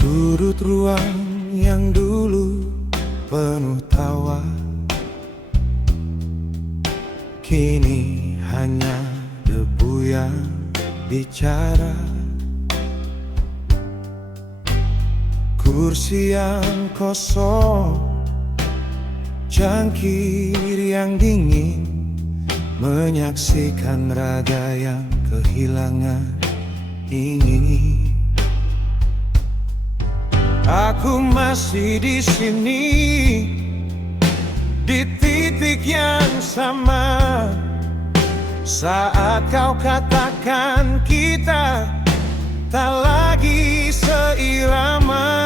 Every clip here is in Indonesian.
Sudut ruang yang dulu penuh tawa, kini hanya debu yang bicara. Kursi yang kosong, cangkir yang dingin, menyaksikan raga yang kehilangan ingin. Aku masih di sini, di titik yang sama. Saat kau katakan kita tak lagi seirama,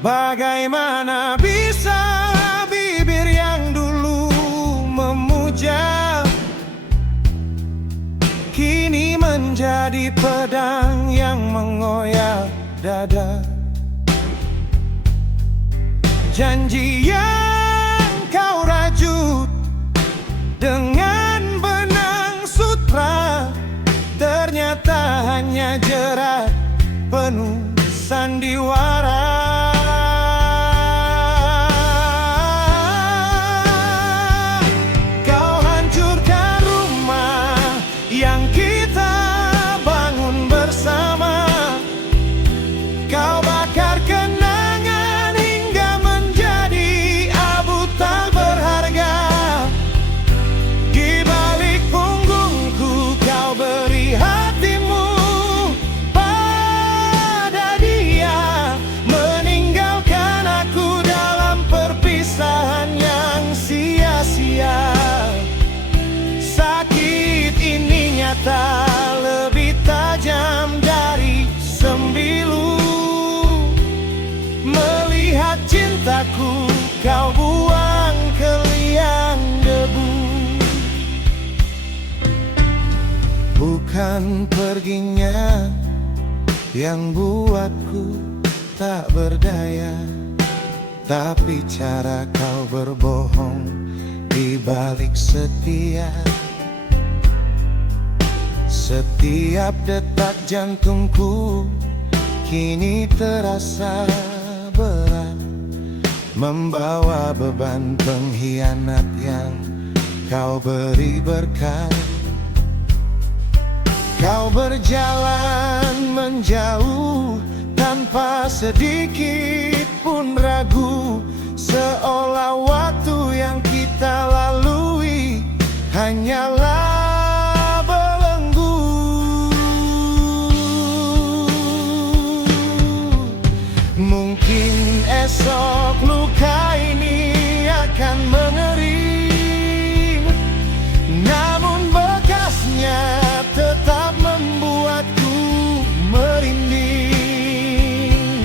bagaimana bisa bibir yang dulu memuja kini menjadi pedang yang mengoyak dada. Janji yang kau rajut dengan benang sutra ternyata hanya jerat penuh sandiwara. Kau hancurkan rumah yang kita bangun bersama. Kau bakar kenangan hingga menjadi abu tak berharga. Di balik punggungku kau beri hatimu pada dia, meninggalkan aku dalam perpisahan yang sia-sia. Sakit ini nyata, lebih tajam dari sembilu. Melihat cintaku kau buang ke liang debu. Bukan perginya yang buatku tak berdaya, tapi cara kau berbohong di balik setia. Setiap detak jantungku kini terasa berat, membawa beban pengkhianat yang kau beri berkat. Kau berjalan menjauh tanpa sedikit pun ragu, seolah waktu yang kita lalui hanyalah belenggu. Mungkin esok luka ini akan mengering, namun bekasnya tetap membuatku merinding.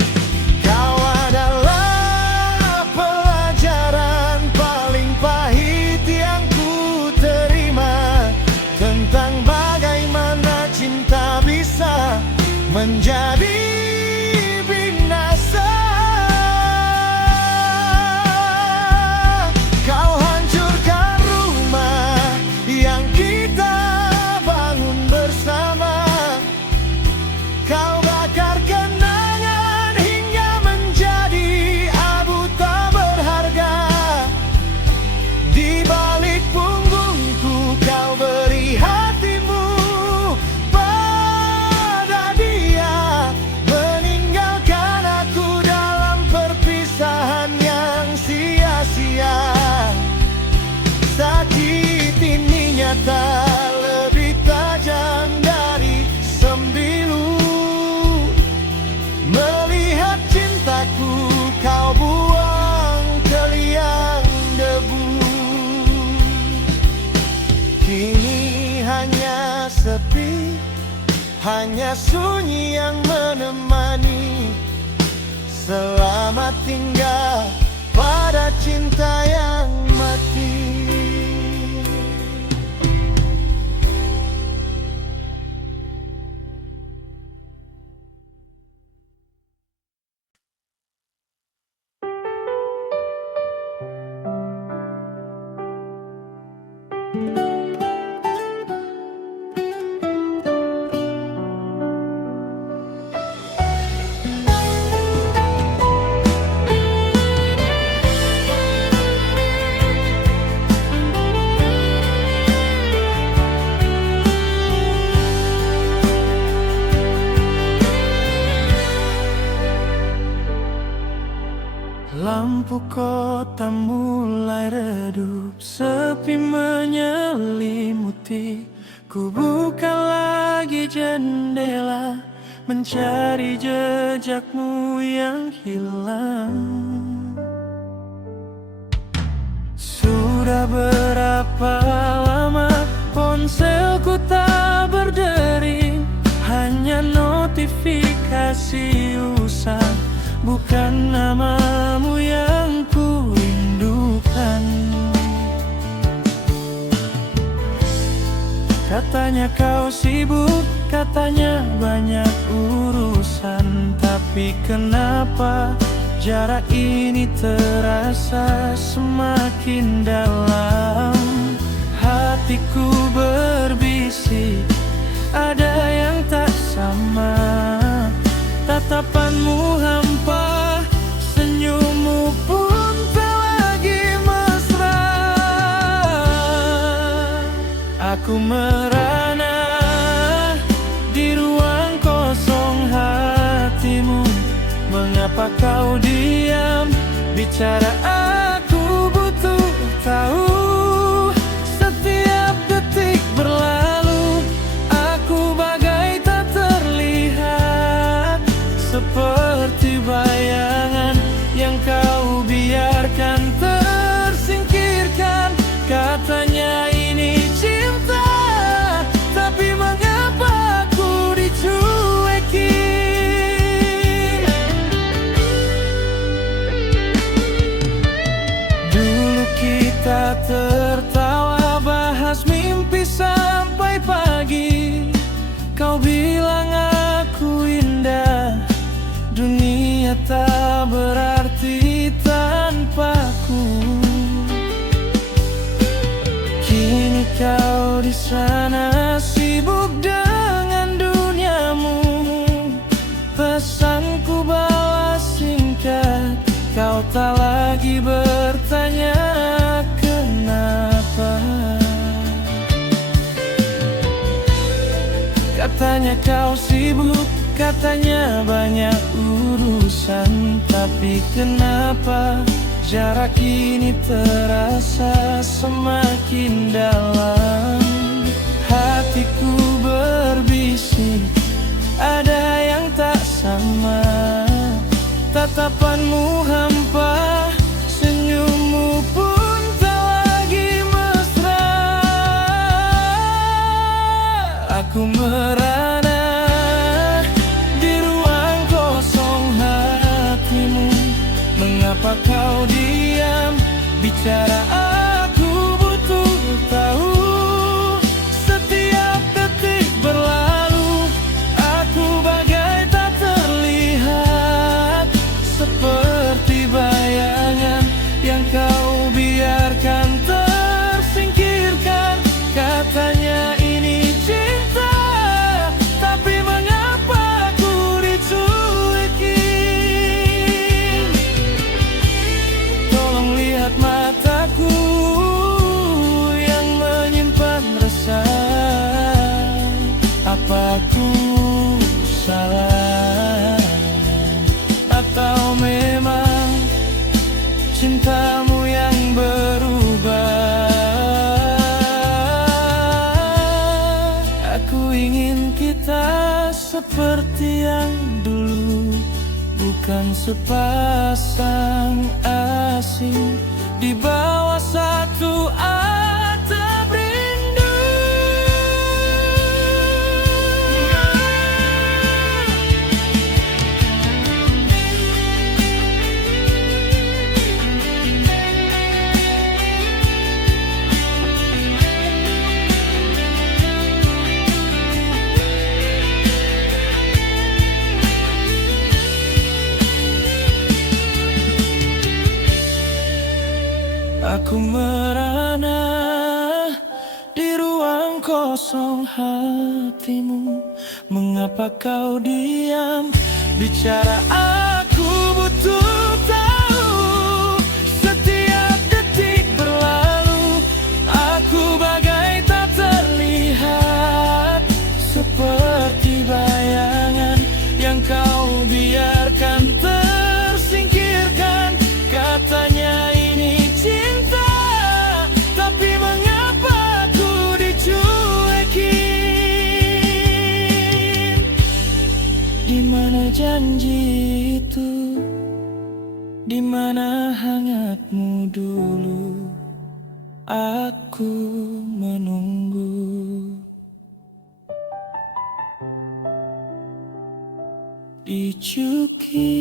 Kau adalah pelajaran paling pahit yang ku terima, tentang bagaimana cinta bisa menjadi binasa. Kau hancurkan rumah yang kita bangun bersama. Kau bakar kenangan hingga menjadi abu tak berharga. Di balik punggungku kau beri hatimu pada dia, meninggalkan aku dalam perpisahan yang sia-sia. Sakit ini nyata, lebih tajam dari sembilu. Melihat cintaku kau buang ke liang debu. Kini hanya sepi, hanya sunyi yang menemani. Selamat tinggal pada cinta yang mati. kota mulai redup, sepi menyelimuti. Ku buka lagi jendela, mencari jejakmu yang hilang. Sudah berapa lama ponselku tak berdering, hanya notifikasi usang, bukan namamu yang ku rindukan. Katanya kau sibuk, katanya banyak urusan, tapi kenapa jarak ini terasa semakin dalam? Hatiku berbisik, ada yang tak sama. Tatapanmu hampa, senyummu pun tak lagi mesra. Aku merana di ruang kosong hatimu. Mengapa kau diam? Bicara, aku butuh tahu. Setiap detik berlalu, aku bagai tak terlihat, seperti bayangan yang kau biarkan tersingkirkan. Katanya ini cinta, tapi mengapa aku dicuekin? Dulu kita tertawa, bahas mimpi sampai pagi. Kau bilang aku indah, dunia tak berarti tanpaku. Kini kau di sana sibuk dengan duniamu. Pesanku balas singkat, kau tak lagi bertanya kenapa. Katanya kau sibuk, katanya banyak urusan, tapi kenapa jarak ini terasa semakin dalam? Hatiku berbisik, ada yang tak sama. Tatapanmu hampa, senyummu pun tak lagi mesra. Aku merana di ruang kosong hatimu. Mengapa kau diam? Bicara, aku butuh tahu. Setiap detik berlalu, aku bagai tak terlihat, seperti bayangan yang kau biarkan tersingkirkan. Katanya ini cinta, tapi mengapa aku dicuekin? Tolong lihat mataku yang menyimpan rasa. Apa aku salah? Atau memang cintamu yang berubah? Aku ingin kita seperti yang dulu, bukan sepasang asing di bawah satu atap rindu. Aku merana di ruang kosong hatimu. Mengapa kau diam? Bicara, aku butuh tahu. Setiap detik berlalu, aku bagai tak terlihat, seperti bayangan yang kau biarkan tersingkirkan. Katanya ini janji itu, di mana hangatmu dulu, aku menunggu. Dicuki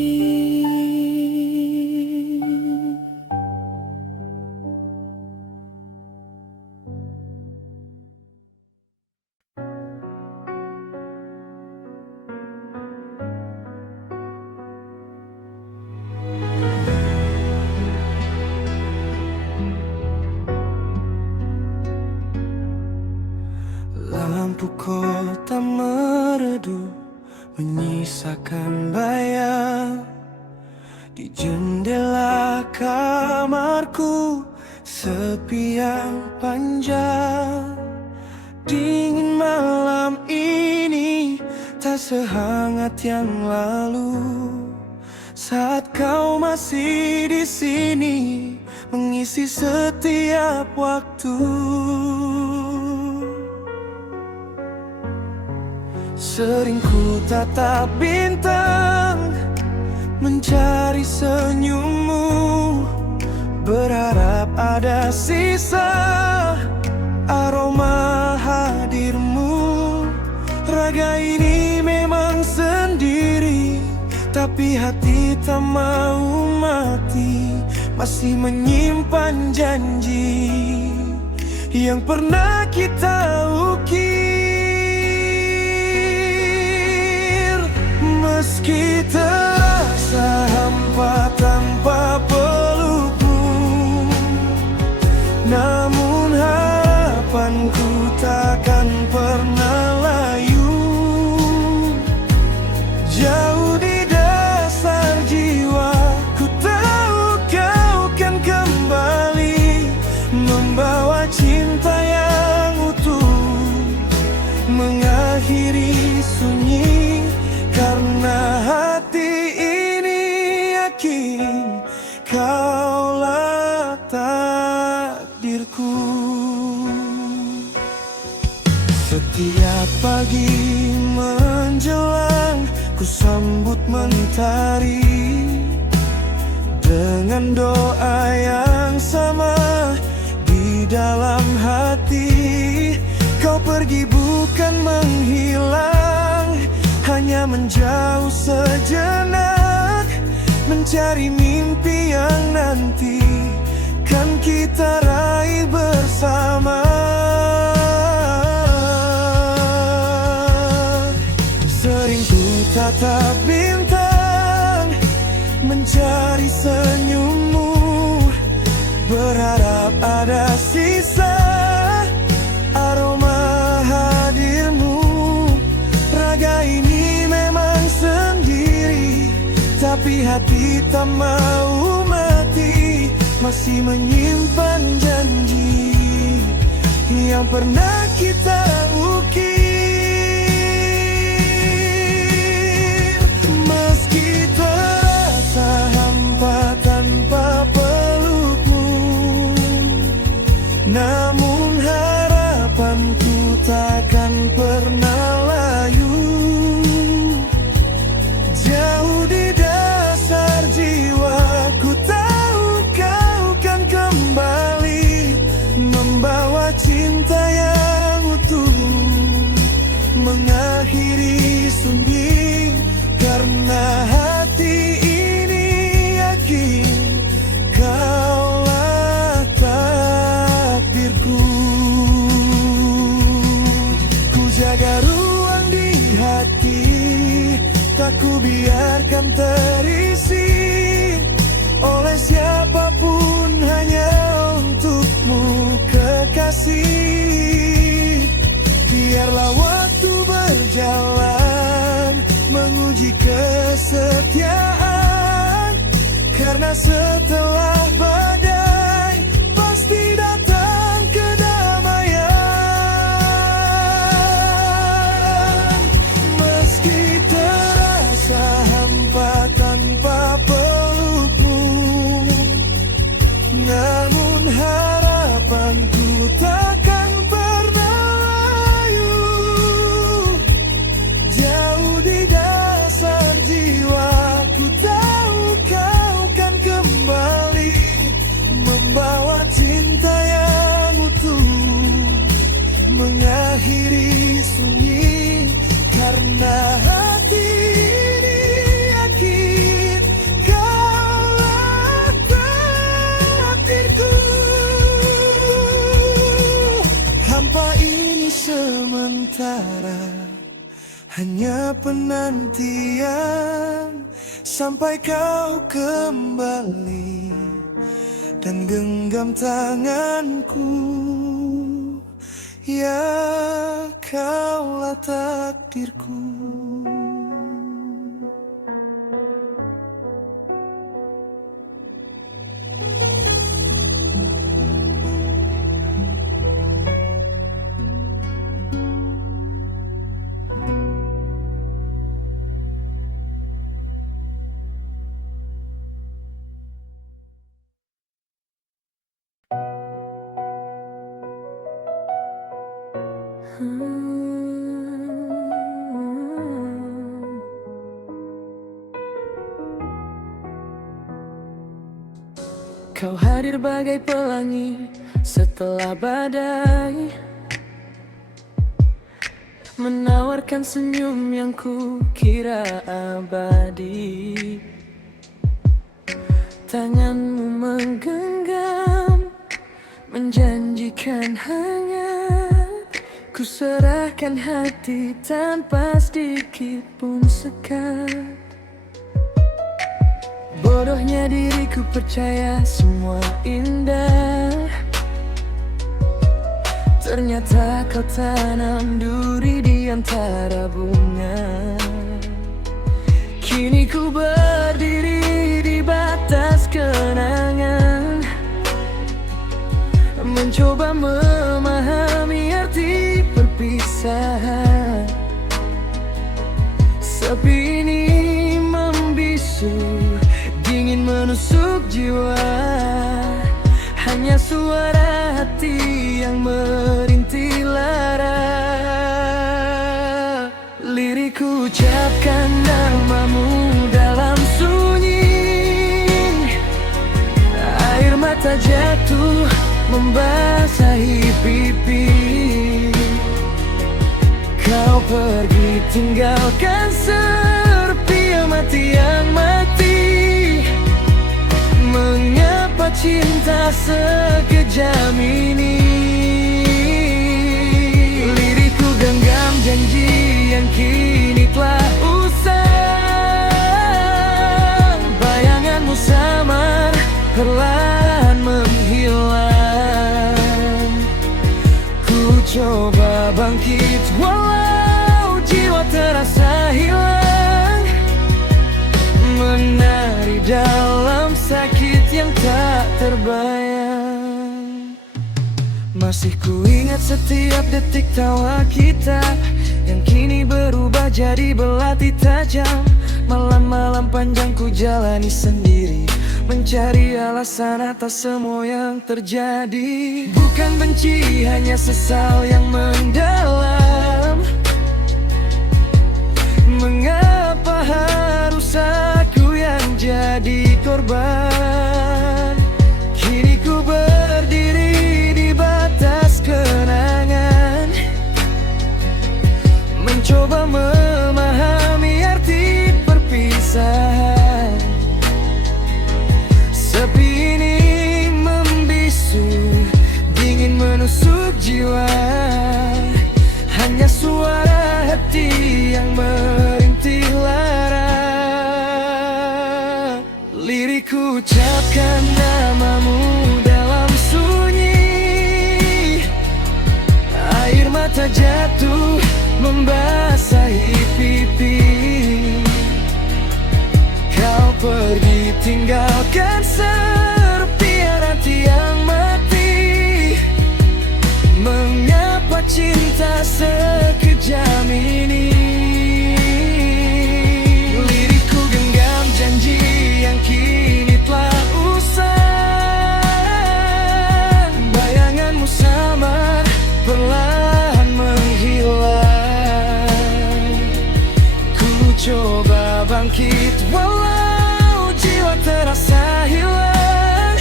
lampu kota meredup, menyisakan bayang di jendela kamarku. Sepi yang panjang, dingin malam ini, tak sehangat yang lalu. Saat kau masih di sini, mengisi setiap waktu. Sering ku tatap bintang, mencari senyummu, berharap ada sisa aroma hadirmu. Raga ini memang sendiri, tapi hati tak mau mati, masih menyimpan janji yang pernah kita ukir. Meski terasa hampa tanpa pelukmu, namun harapanku takkan pernah layu. Jauh di dasar jiwa, ku tahu kau kan kembali, membawa cinta yang utuh, mengakhiri sunyi. Karena hati ini yakin kaulah takdirku. Setiap pagi menjelang, ku sambut mentari dengan doa yang sama di dalam hati. Kau pergi bukan menghilang, hanya menjauh sejenak, mencari mimpi yang nanti kan kita raih bersama. Sering ku tatap bintang, mencari senyummu, berharap ada sisa aroma hadirmu. Raga ini memang sendiri, tapi hati tak mau mati, masih menyimpan janji yang pernah kita ukir. Meski terasa hampa tanpa pelukmu, namun harapanku takkan pernah layu. Jauh di dasar jiwa, ku tahu kau kan kembali, membawa cinta yang utuh, mengakhiri sunyi. Karena hati ini yakin kaulah takdirku. Ku jaga ruang di hati, tak ku biarkan terisi oleh siapapun, hanya untukmu kekasih. Biarlah waktu berjalan, menguji kesetiaan, karena setelah badai pasti datang kedamaian. Meski terasa hampa tanpa pelukmu, namun harapanku takkan pernah layu. Jauh di dasar jiwa, hanya penantian sampai kau kembali dan genggam tanganku. Ya, kaulah takdirku. Kau hadir bagai pelangi setelah badai, menawarkan senyum yang ku kira abadi. Tanganmu menggenggam, menjanjikan hangat. Ku serahkan hati tanpa sedikit pun sekat. Bodohnya diriku percaya semua indah, ternyata kau tanam duri di antara bunga. Kini ku berdiri di batas kenangan, mencoba memahami arti perpisahan. Sepi ini membisu, dingin menusuk jiwa. Hanya suara hati yang merintih lara. Lirikku ucapkan namamu dalam sunyi. Air mata jatuh membasahi pipi. Kau pergi tinggalkan serpihan mati yang mati. Mengapa cinta sekejam ini? Lirikku genggam janji yang kini telah usang. Bayanganmu samar, perlahan menghilang. Ku coba bangkit walau jiwa terasa hilang, menari dalam sakit yang tak terbayang. Masih ku ingat setiap detik tawa kita, yang kini berubah jadi belati tajam. Malam-malam panjang ku jalani sendiri, mencari alasan atas semua yang terjadi. Bukan benci, hanya sesal yang mendalam. Mengapa harus aku yang jadi korban? Kini ku berdiri di batas kenangan, mencoba memahami arti perpisahan. Sepi ini membisu, dingin menusuk jiwa. Hanya suara hati yang merintih lara. Lirikku ucapkan namamu dalam sunyi. Air mata jatuh membasahi pipi. Kau pergi tinggalkan serpihan hati yang mati. Mengapa cinta sekejam ini? Lirikku genggam janji yang kini telah usang. Bayanganmu samar, perlahan menghilang. Ku coba bangkit walau jiwa terasa hilang,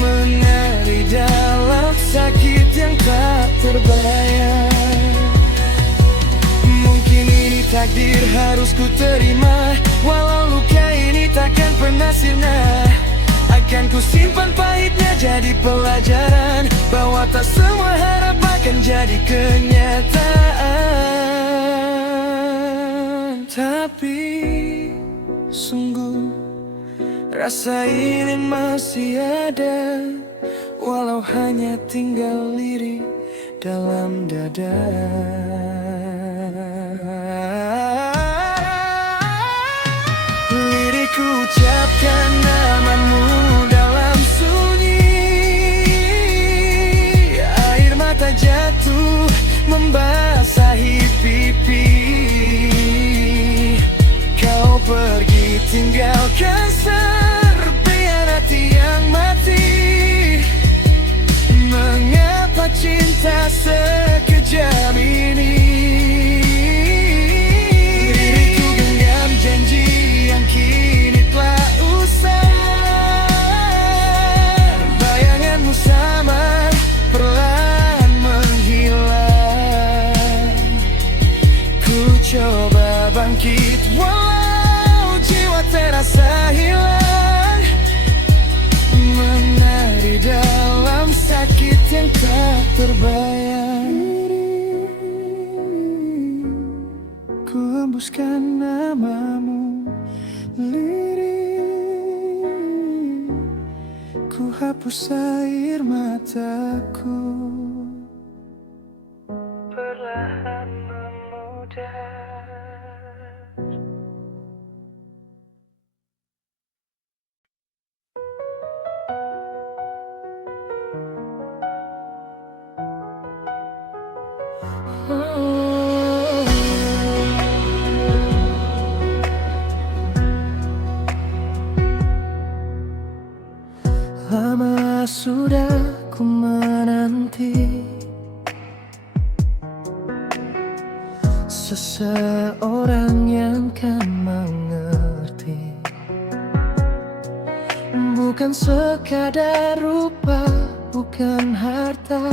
menari dalam sakit yang tak terbayang. Mungkin ini takdir harus ku terima, walau luka ini takkan pernah sirna. Kan ku simpan pahitnya jadi pelajaran, bahwa tak semua harap akan jadi kenyataan. Tapi sungguh rasa ini masih ada, walau hanya tinggal lirik dalam dada. Lirik ucapkan namamu dalam sunyi, air mata jatuh membasahi pipi. Kau pergi tinggalkan serpihan hati yang mati. Mengapa cinta sekejam ini? Diriku genggam janji yang kini telah usai. Bayanganmu samar perlahan menghilang. Ku coba bangkit walau jiwa terasa hilang, menari dalam sakit yang tak terbayang. Ku hembuskan namamu, lirik. Ku hapus air mataku, perlahan memudar. Lama sudah ku menanti seseorang yang kan mengerti, bukan sekadar rupa, bukan harta,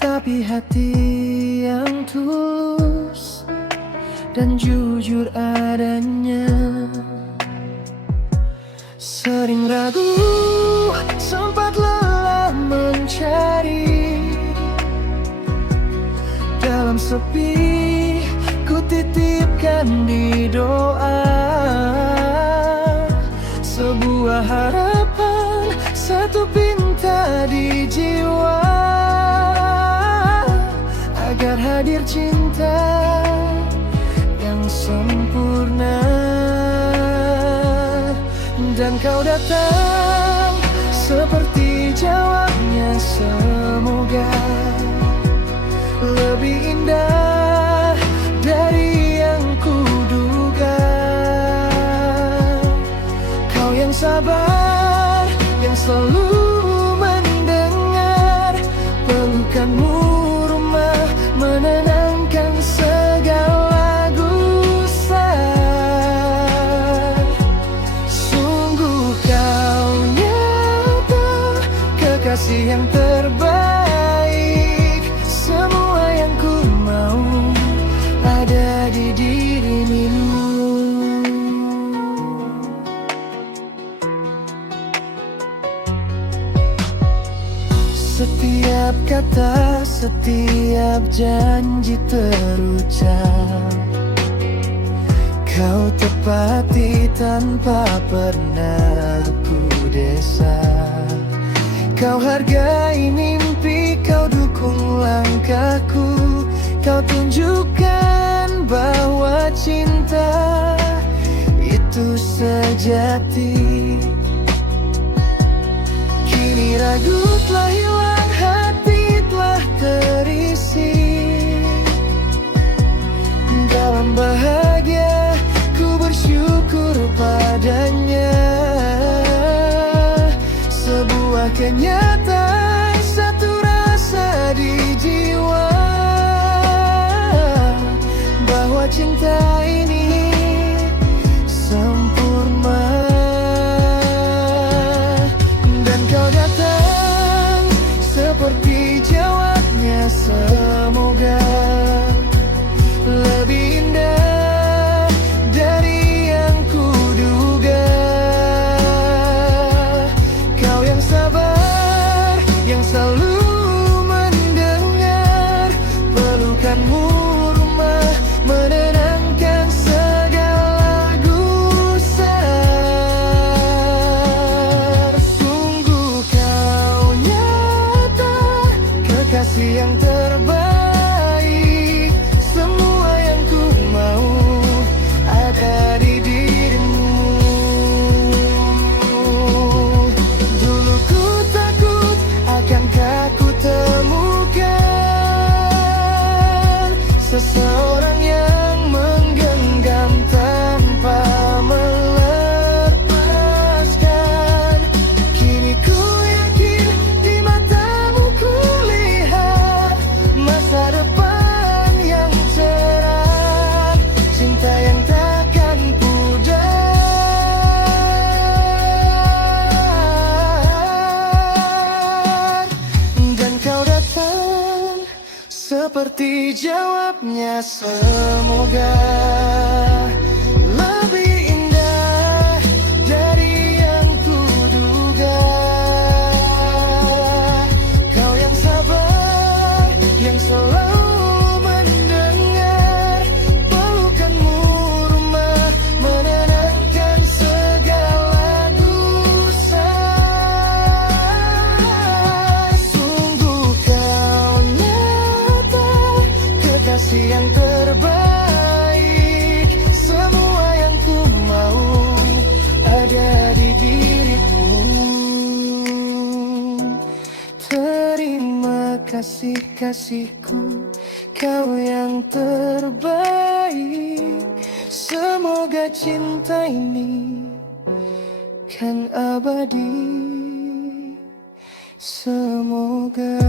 tapi hati yang tulus dan jujur adanya. Sering ragu, sempat lelah mencari, dalam sepi ku titipkan di doa sebuah harapan, satu pinta di jiwa, agar hadir cinta yang sempurna. Dan kau datang seperti jawabnya, semoga lebih indah dari yang kuduga. Kau yang sabar, yang selalu mendengar, pelukanmu rumah menenangkan segala gusar. Sungguh kau nyata, kekasih yang terbaik. Semua yang ku mau ada di dirimu. Setiap kata, setiap janji terucap, kau tepati tanpa pernah ku desa. Kau hargai mimpi, kau dukung langkahku, kau tunjukkan bahwa cinta itu sejati. Kini ragu telah hilang, hati telah terisi. Dalam bahagia ku bersyukur padanya. Sebuah kenyataan, satu rasa di jiwa, bahwa cinta ini sempurna. Dan kau datang seperti jawabnya, semoga lebih indah dari yang kuduga. yang menggenggam tanpa melepaskan. Kini ku yakin di matamu ku lihat masa depan yang cerah, cinta yang takkan pudar. Dan kau datang seperti jawabnya, semoga lebih indah dari yang kuduga. Kau yang sabar, yang selalu mendengar pelukanmu rumah, menenangkan segala gusar. Sungguh kau nyata, kekasih yang terbaik. Semua yang ku mau ada di dirimu. Terima kasih kasihku, kau yang terbaik. Semoga cinta ini kan abadi. Semoga.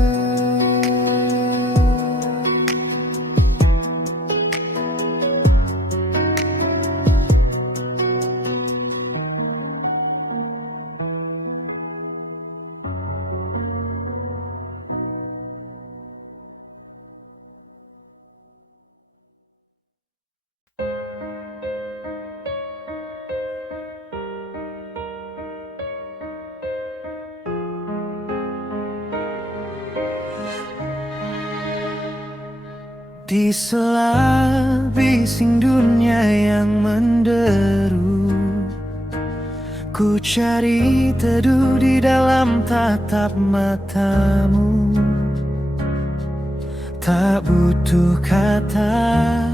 Di sela bising dunia yang menderu, ku cari teduh di dalam tatap matamu. Tak butuh kata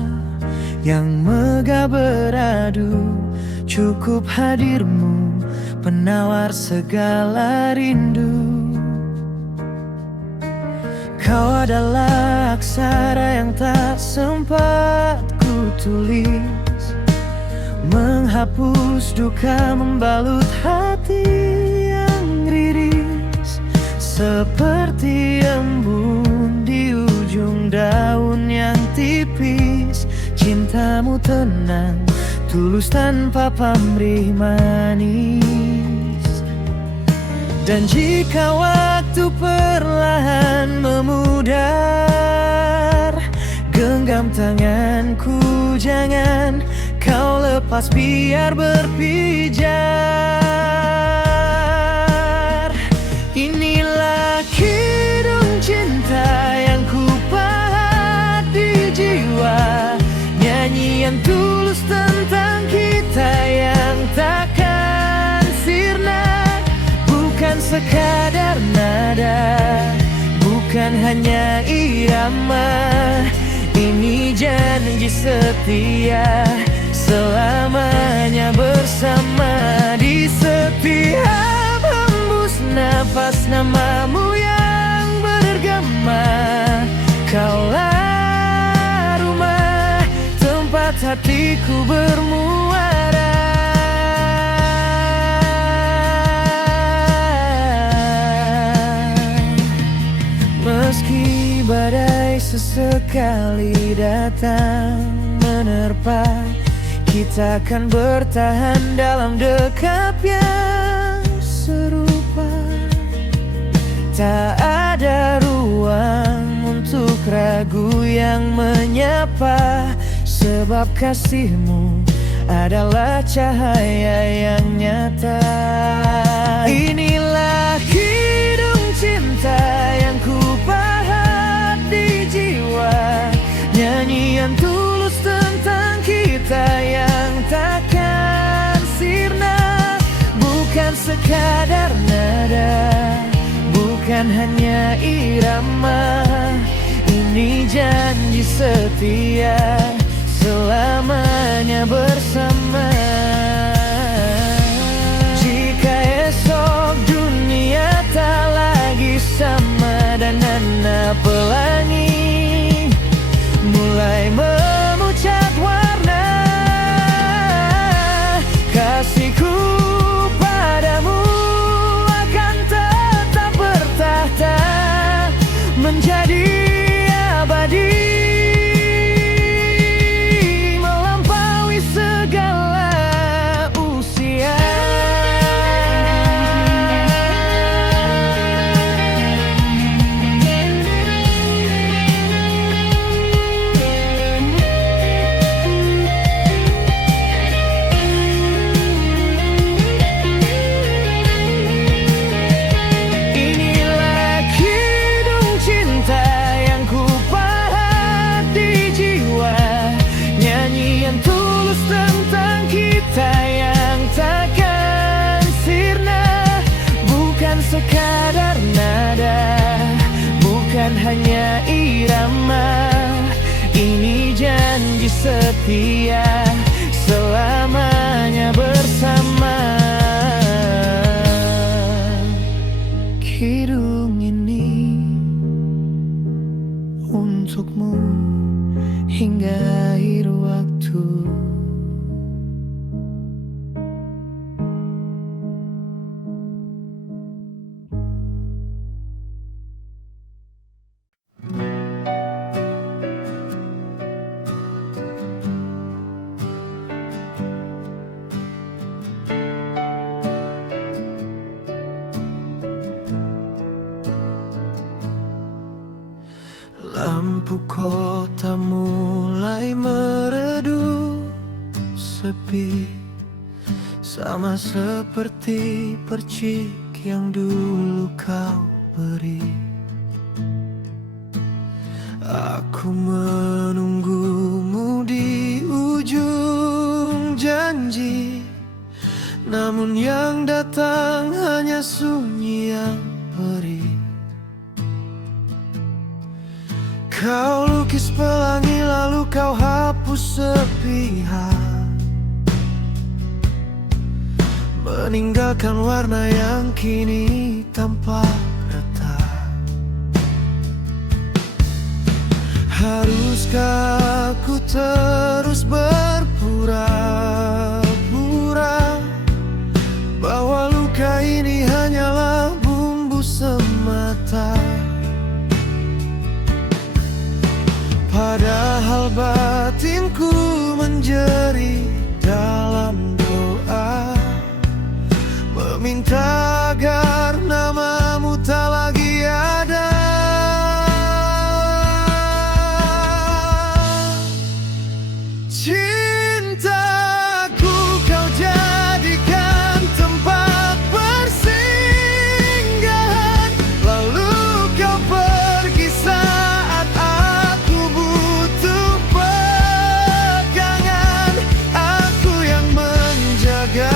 yang megah beradu, cukup hadirmu penawar segala rindu. Kau adalah aksara yang tak sempat ku tulis, menghapus duka, membalut hati yang riris. Seperti embun di ujung daun yang tipis, cintamu tenang, tulus tanpa pamrih manis. Dan jika waktu perlahan memudar, genggam tanganku, jangan kau lepas, biar berpijar. Inilah kidung cinta yang ku pahat di jiwa, nyanyian tulus tentang kita yang takkan sirna. Bukan sekadar nada, bukan hanya irama, ini janji setia selamanya bersama. Di setiap hembus nafas namamu yang bergema, kaulah rumah tempat hatiku bermuara. Meski badai sesekali datang menerpa, kita akan bertahan dalam dekap yang serupa. Tak ada ruang untuk ragu yang menyapa, sebab kasihmu adalah cahaya yang nyata. Inilah kidung cinta yang ku pahat di jiwa, nyanyian tulus tentang kita yang takkan sirna. Bukan sekadar nada, bukan hanya irama, ini janji setia selamanya bersama. Jika esok dunia tak lagi sama dan nana pelangi mulai memuji cinta yang takkan sirna, bukan sekadar nada, bukan hanya irama. Ini janji setia selamanya bersama. Kidung ini untukmu hingga akhir waktu. Lampu kota mulai meredup sepi, sama seperti percik yang dulu kau beri. Aku menunggumu di ujung janji, namun yang datang hanya sunyi yang perih. Kau lukis pelangi lalu kau hapus sepihak, meninggalkan warna yang kini tampak retak. Haruskah aku terus berpura-pura bahwa luka ini hanyalah bumbu semata, padahal batinku menjerit dalam doa, meminta agar namamu tak lagi ada. Cintaku kau jadikan tempat persinggahan, lalu kau pergi saat aku butuh pegangan. Aku yang menjaga,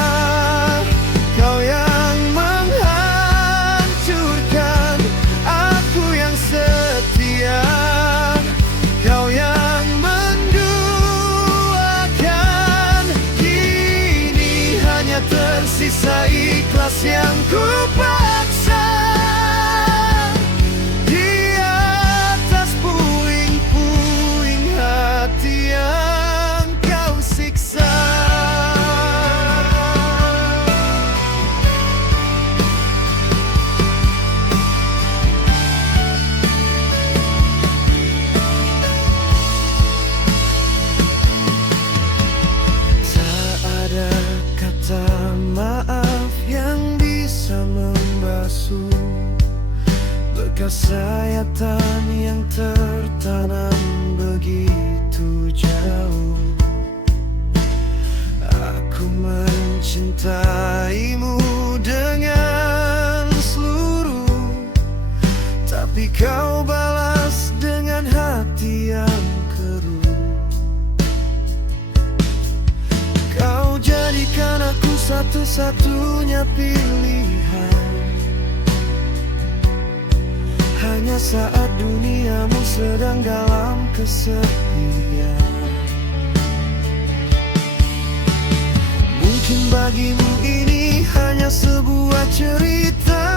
kau yang menghancurkan. Aku yang setia, kau yang menduakan. Kini hanya tersisa ikhlas yang ku paksa di atas puing-puing hati yang kau siksa. Tak ada kata maaf yang bisa membasuh bekas sayatan yang tertanam begitu jauh. Aku mencintaimu dengan seluruh, tapi kau balas dengan hati yang keruh. Kau jadikan aku satu-satunya pilihan, hanya saat duniamu sedang dalam kesepian. Mungkin bagimu ini hanya sebuah cerita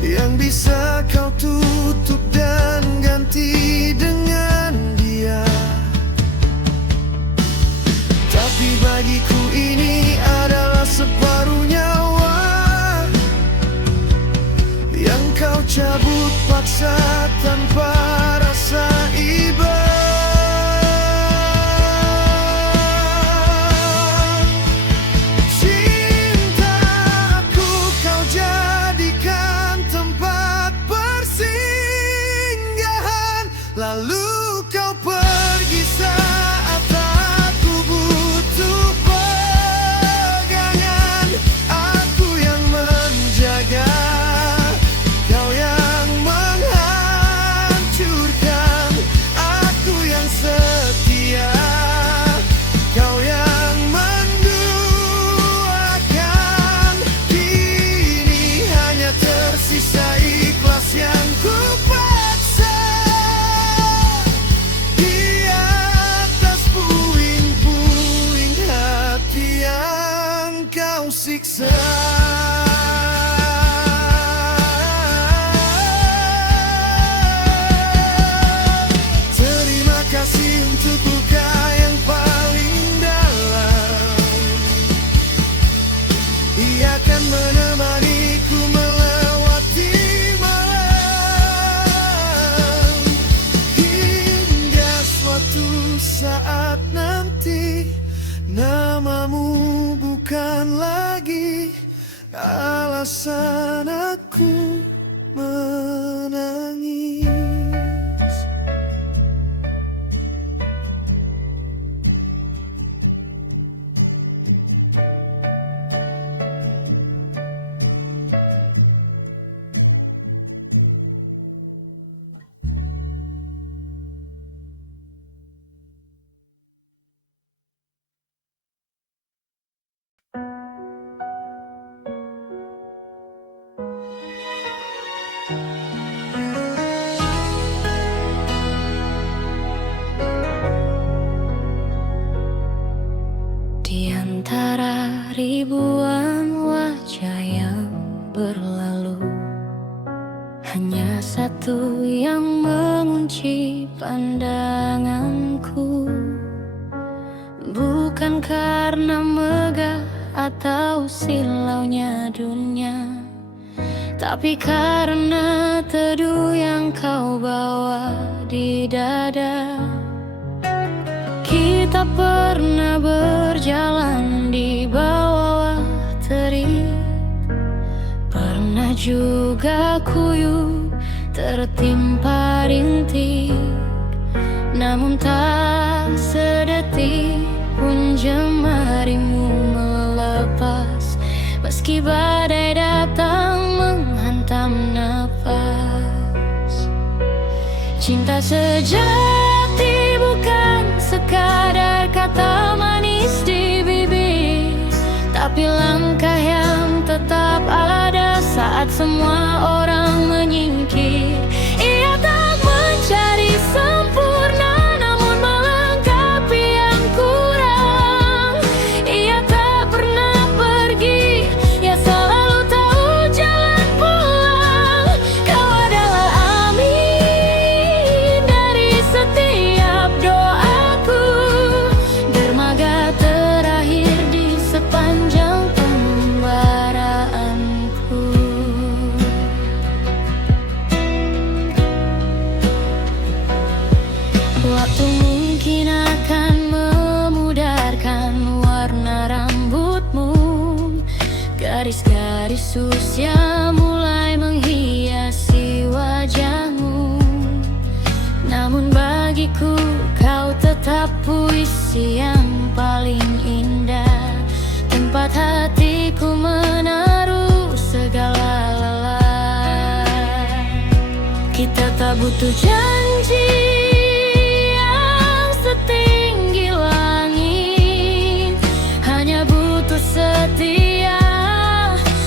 yang bisa kau tutup dan ganti dengan dia, tapi bagiku ini adalah separuh nyawa yang kau cabut paksa tanpa rasa iba. Cintaku kau jadikan tempat persinggahan, lalu kau pergi saat aku butuh pegangan. Aku yang menjaga, kau yang menghancurkan. Aku yang setia, kasih untuk luka yang paling dalam. Ia akan menemaniku melewati malam, hingga suatu saat nanti namamu bukan lagi alasan aku menangis. Di antara ribuan wajah yang berlalu, hanya satu yang mengunci pandanganku. Bukan karena megah atau silaunya dunia, tapi karena teduh yang kau bawa di dada. Kita pernah berjalan di bawah terik, pernah juga kuyup tertimpa rintik. Namun tak sedetik pun jemarimu melepas, meski badai datang menghantam nafas. Cinta sejati bukan sekadar kata manis di bibir, tapi langkah yang tetap ada saat semua orang menyingkir. Ia tak mencari sempurna, namun melengkapi yang kurang. Ia tak pernah pergi, ia selalu tahu jalan pulang. Kau adalah amin dari setiap doaku, dermaga terakhir di sepanjang pembaraanku. Waktu mungkin akan memudarkan warna rambutmu, garis-garis usia mulai menghiasi wajahmu. Namun bagiku kau tetap puisi yang paling indah, tempat hatiku menaruh segala lelah. Kita tak butuh janji yang setinggi langit, hanya butuh setia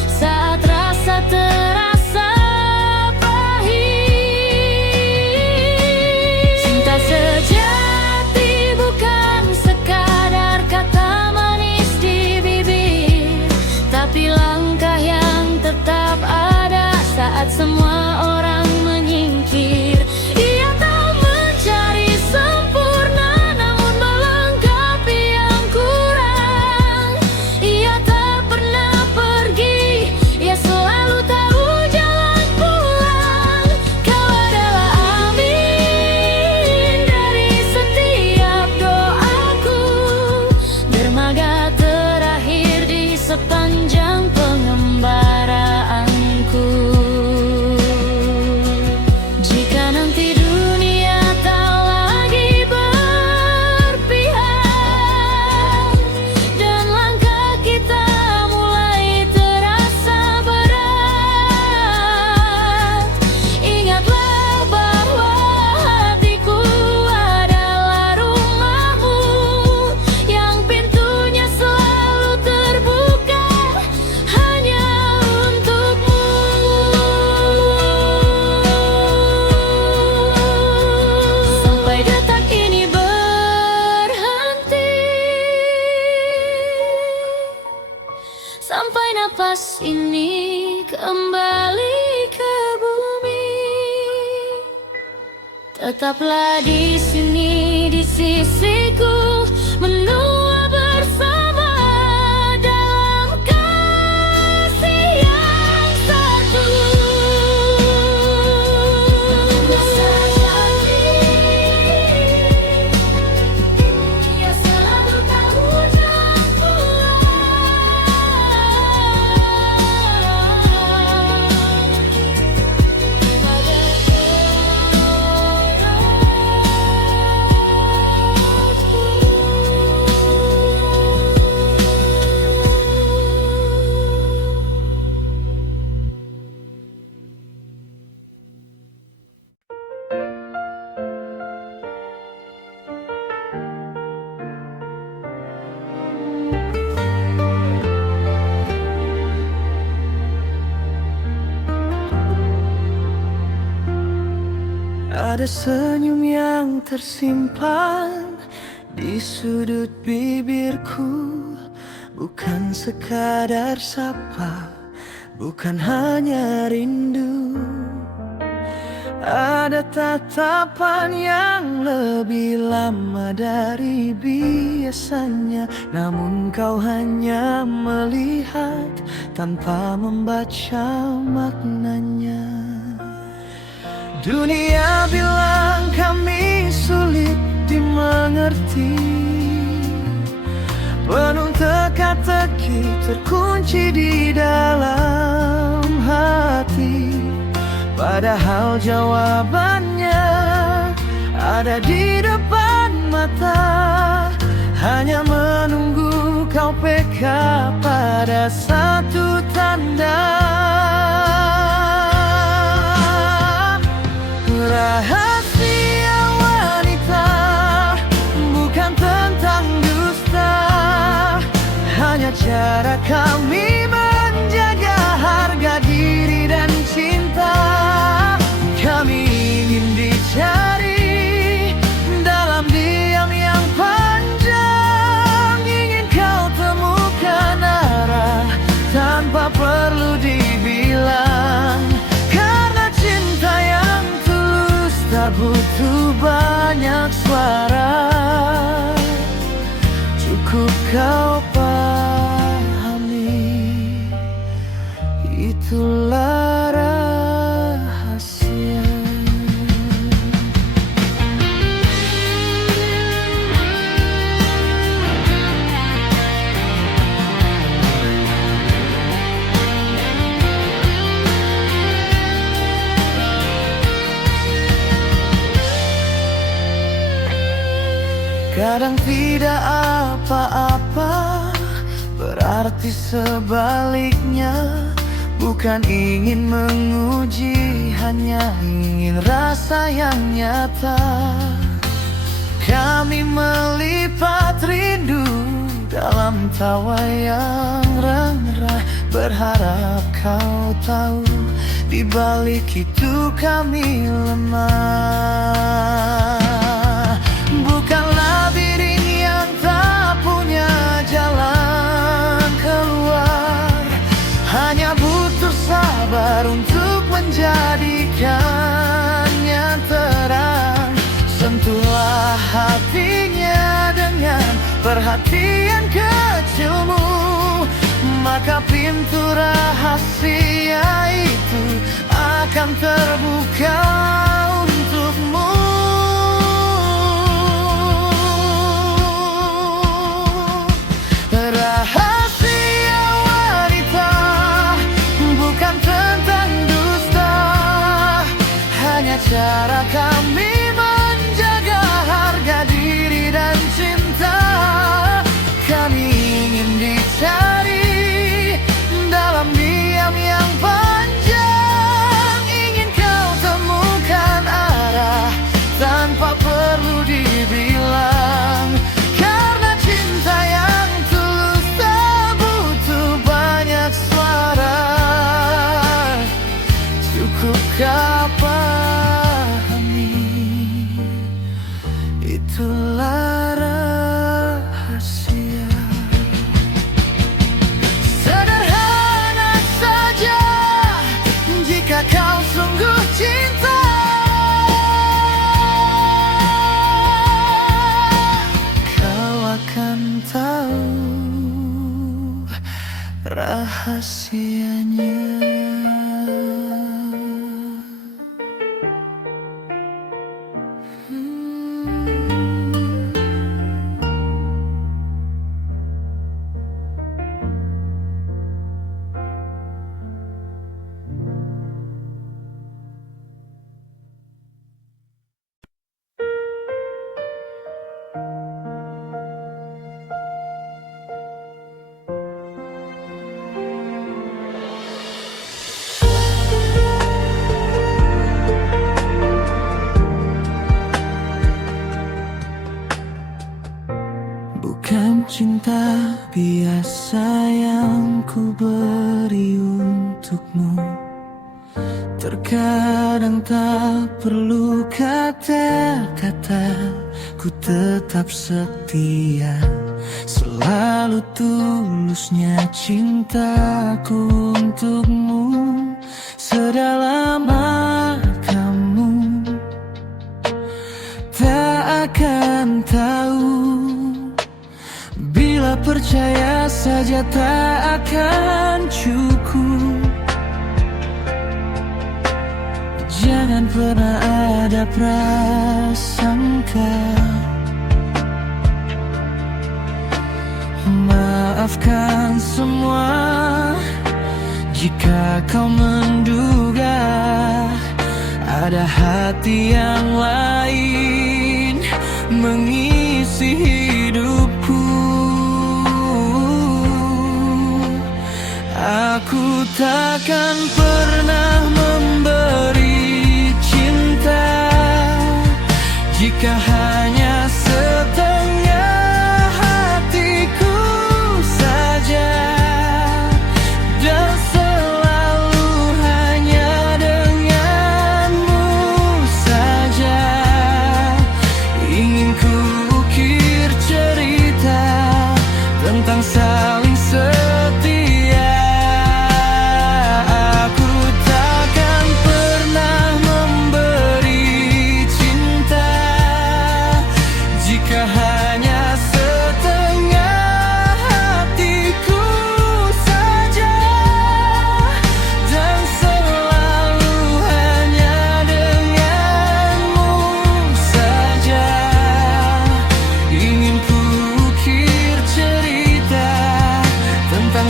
saat rasa terasa pahit. Cinta sejati bukan sekadar kata manis di bibir, tapi langkah yang tetap ada saat semua orang menyingkir. Ia tak mencari sempurna, namun melengkapi yang kurang. Ia tak pernah pergi, ia selalu tahu jalan pulang. Kau adalah amin dari setiap doaku, dermaga terakhir di sepanjang pengembaraanku. Jika nanti dunia tak lagi berpihak dan langkah kita mulai terasa berat, ingatlah bahwa hatiku adalah rumahmu, yang pintunya selalu terbuka hanya untukmu. Sampai detak ini berhenti, sampai napas ini kembali ke bumi, tetaplah di sini misiku menua bersama dalam kasih yang satu. Ia selalu tahu dan Ada senyum yang tersimpan di sudut bibirku, bukan sekadar sapa, bukan hanya rindu. Ada tatapan yang lebih lama dari biasanya, namun kau hanya melihat tanpa membaca maknanya. Dunia bilang kami sulit dimengerti, penuh teka-teki, terkunci di dalam hati. Padahal jawabannya ada di depan mata, hanya menunggu kau peka pada satu tanda. Rahasia wanita bukan tentang dusta, hanya cara kami menjaga harga diri dan cinta. Kami ingin dicari dalam diam yang panjang, ingin kau temukan arah tanpa perlu dibilang. Karena cinta yang tulus tak butuh banyak suara, cukup kau pahami, itulah rahasia. Kadang tidak apa-apa, berarti sebaliknya. Bukan ingin menguji, hanya ingin rasa yang nyata. Kami melipat rindu dalam tawa yang rendah, berharap kau tahu di balik itu kami lemah. Bukan labirin yang tak punya jalan keluar, hanya butuh sabar untuk menjadikannya terang. Sentuhlah hatinya dengan perhatian kecilmu, maka pintu rahasia itu akan terbuka untukmu. Rahasia wanita bukan tentang dusta, hanya cara kami menjaga harga diri dan cinta. Kami ingin dicari dalam diam yang panjang, ingin kau temukan arah tanpa perlu dibilang. Karena cinta yang tulus tak butuh banyak suara, cukup kau pahami, itulah rahasia. Sederhana saja jika kau sungguh cinta. rahasianya. Bukan cinta biasa yang ku beri untukmu. Terkadang tak perlu kata-kata, ku tetap setia. Selalu tulusnya cintaku untukmu. Sedalam kamu tak akan tahu. Bila percaya saja tak akan cukup. Jangan pernah ada prasangka. Maafkan semua jika kau menduga ada hati yang lain mengisi hidupku. Aku takkan pernah memberi cinta jika hanya setengah hatiku saja, dan selalu hanya denganmu saja. Ingin ku ukir cerita tentang saling setia.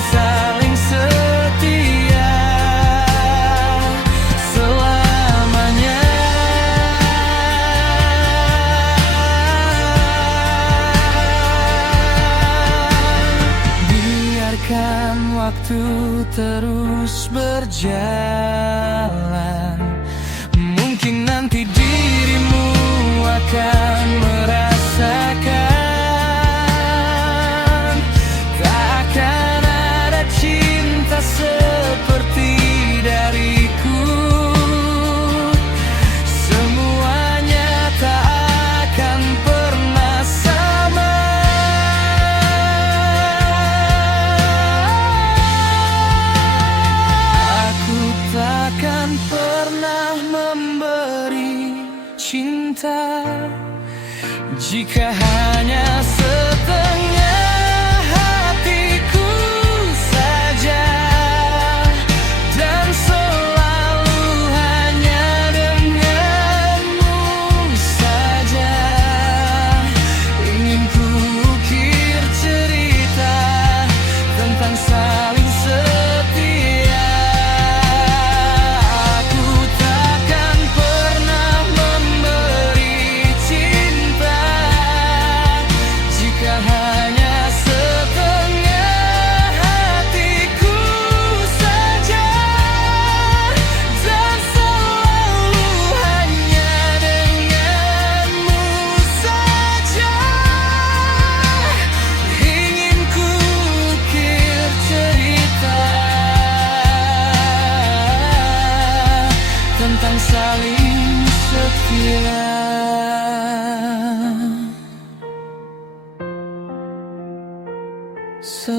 Saling setia selamanya. Biarkan waktu terus berjalan. Mungkin nanti dirimu akan merasakan seperti dariku. Semuanya tak akan pernah sama. Aku takkan pernah memberi cinta jika hanya setengah hatiku saja, dan selalu hanya denganmu saja. Ingin ku ukir cerita tentang saling setia. Aku takkan pernah memberi cinta jika hanya setengah hatiku saja, dan selalu hanya denganmu saja. Ingin ku ukir cerita tentang saling setia. So